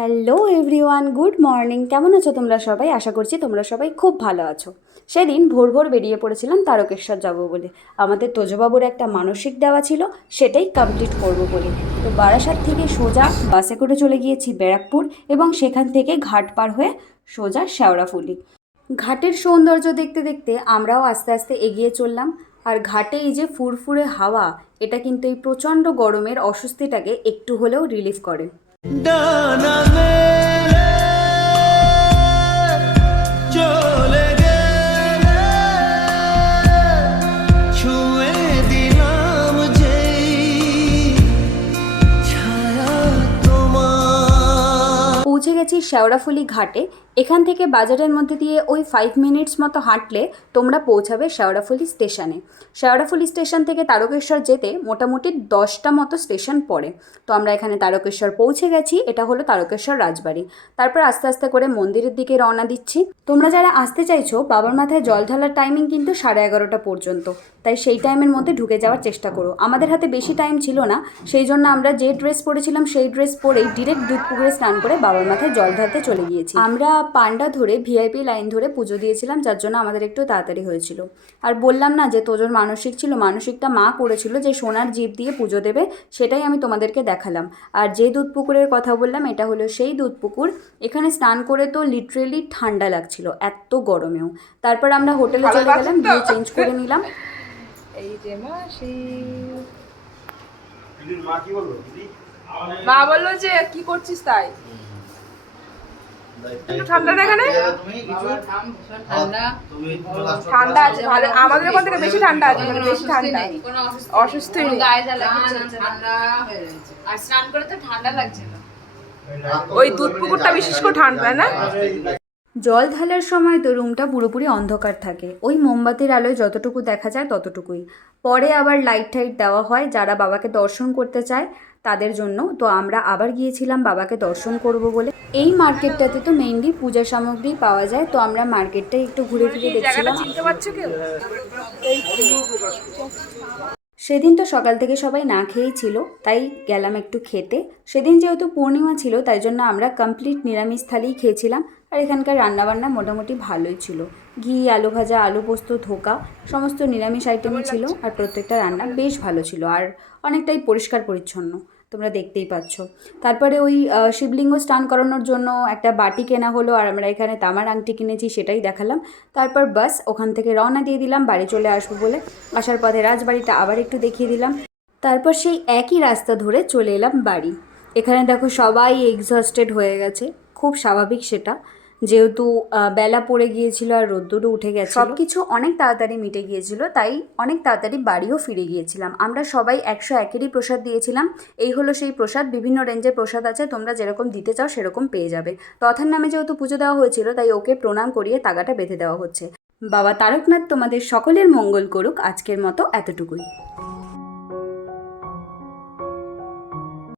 Hello everyone, good morning. কেমন আছো তোমরা সবাই? আশা করছি তোমরা সবাই খুব ভালো আছো। সেদিন ভোর ভোর বেরিয়ে পড়েছিলাম তারকেশ্বর যাবো বলে। আমাদের তোজবাবুর একটা মানসিক দেওয়া ছিল, সেটাই কমপ্লিট করব বলে। তো বারাসাত থেকে সোজা বাসে করে চলে গিয়েছি ব্যারাকপুর এবং সেখান থেকে ঘাট পার হয়ে সোজা শেওড়াফুলি। ঘাটের সৌন্দর্য দেখতে দেখতে আমরাও আস্তে আস্তে এগিয়ে চললাম। আর ঘাটে এই যে ফুরফুরে হাওয়া, এটা কিন্তু এই প্রচণ্ড গরমের অস্বস্তিটাকে একটু হলেও রিলিফ করে। ডানা মেলে চলে গেলে ছুঁয়ে দিলাম যেই ছায়া তোমার। পৌঁছে গেছি শেওড়াফুলি ঘাটে। এখান থেকে বাজারের মধ্যে দিয়ে ওই 5 মিনিটস মতো হাঁটলে তোমরা পৌঁছাবে শেওড়াফুলি স্টেশনে। শেওড়াফুলি স্টেশন থেকে তারকেশ্বর যেতে মোটামুটি 10টা মতো স্টেশন পড়ে। তো আমরা এখানে তারকেশ্বর পৌঁছে গেছি। এটা হলো তারকেশ্বর রাজবাড়ি। তারপর আস্তে আস্তে করে মন্দিরের দিকে রওনা দিচ্ছি। তোমরা যারা আসতে চাইছো, বাবার মাথায় জল ঢালার টাইমিং কিন্তু 11:30 পর্যন্ত, তাই সেই টাইমের মধ্যে ঢুকে যাওয়ার চেষ্টা করো। আমাদের হাতে বেশি টাইম ছিল না, সেই জন্য আমরা যে ড্রেস পরেছিলাম সেই ড্রেস পরেই ডিরেক্ট দুধ পুকুরে স্নান করে বাবার মাথায় জল ঢালতে চলে গিয়েছি। আমরা পান্ডা ধরে ভিআইপি লাইন ধরে পুজো দিয়েছিলাম, যার জন্য আমাদের একটু তাড়াতাড়ি হয়েছিল। আর বললাম না যে তোজোর মানসিক ছিল, মানসিকটা মা করেছিল যে সোনার জিভ দিয়ে পুজো দেবে, সেটাই আমি তোমাদেরকে দেখালাম। আর যে দুধ পুকুরের কথা বললাম, এটা হলো সেই দুধ পুকুর। এখানে স্নান করে তো লিটারেলি ঠান্ডা লাগছিল এত গরমেও। তারপর আমরা হোটেলে চলে গেলাম, গিয়ে চেঞ্জ করে নিলাম। এই যে মাসি মা বললো যে কি করছিস তাই একটু ঠান্ডা না এখানে ঠান্ডা আছে ভালো, আমাদের ওখান থেকে বেশি ঠান্ডা আছে, মানে বেশি ঠান্ডা অসুস্থ ঠান্ডা হয়ে রয়েছে আর স্নান করে তো ঠান্ডা লাগছে না। ওই দুধ পুকুরটা বিশেষ করে ঠান্ডা না। জল ঢালার সময় তো রুমটা পুরোপুরি অন্ধকার থাকে, ওই মোমবাতির আলোয় যতটুকু দেখা যায় ততটুকুই। পরে আবার লাইট টাইট দেওয়া হয় যারা বাবাকে দর্শন করতে চায় তাদের জন্য। তো আমরা আবার গিয়েছিলাম বাবাকে দর্শন করব বলে। এই মার্কেটটাতে তো মেইনলি পূজা সামগ্রী পাওয়া যায়, তো আমরা মার্কেটটাই একটু ঘুরে ফিরে দেখছিলাম। চিনতে পারছো কেউ? সেদিন তো সকাল থেকে সবাই না খেয়েই ছিল, তাই গেলাম একটু খেতে। সেদিন যেহেতু পূর্ণিমা ছিল, তাই জন্য আমরা কমপ্লিট নিরামিষ থালিই খেয়েছিলাম। আর এখানকার রান্নাবান্না মোটামুটি ভালোই ছিল। ঘি, আলু ভাজা, আলু পোস্ত, ধোকা, সমস্ত নিরামিষ আইটেমই ছিল। আর প্রত্যেকটা রান্না বেশ ভালো ছিল আর অনেকটাই পরিষ্কার পরিচ্ছন্ন, তোমরা দেখতেই পাচ্ছ। তারপরে ওই শিবলিঙ্গ স্নান করানোর জন্য একটা বাটি কেনা হলো, আর আমরা এখানে তামার আংটি কিনেছি, সেটাই দেখালাম। তারপর বাস ওখান থেকে রওনা দিয়ে দিলাম বাড়ি চলে আসবো বলে। আসার পথে রাজবাড়িটা আবার একটু দেখিয়ে দিলাম। তারপর সেই একই রাস্তা ধরে চলে এলাম বাড়ি। এখানে দেখো সবাই এক্সস্টেড হয়ে গেছে, খুব স্বাভাবিক সেটা, যেহেতু বেলা পড়ে গিয়েছিল আর রোদ্দুরও উঠে গেছে, সব কিছু অনেক তাড়াতাড়ি মিটে গিয়েছিল, তাই অনেক তাড়াতাড়ি বাড়িও ফিরে গিয়েছিলাম। আমরা সবাই 101-এরই প্রসাদ দিয়েছিলাম। এই হলো সেই প্রসাদ। বিভিন্ন রেঞ্জের প্রসাদ আছে, তোমরা যেরকম দিতে চাও সেরকম পেয়ে যাবে। তথার নামে যেহেতু পুজো দেওয়া হয়েছিল, তাই ওকে প্রণাম করিয়ে তাগাটা বেঁধে দেওয়া হচ্ছে। বাবা তারকনাথ তোমাদের সকলের মঙ্গল করুক। আজকের মতো এতটুকুই।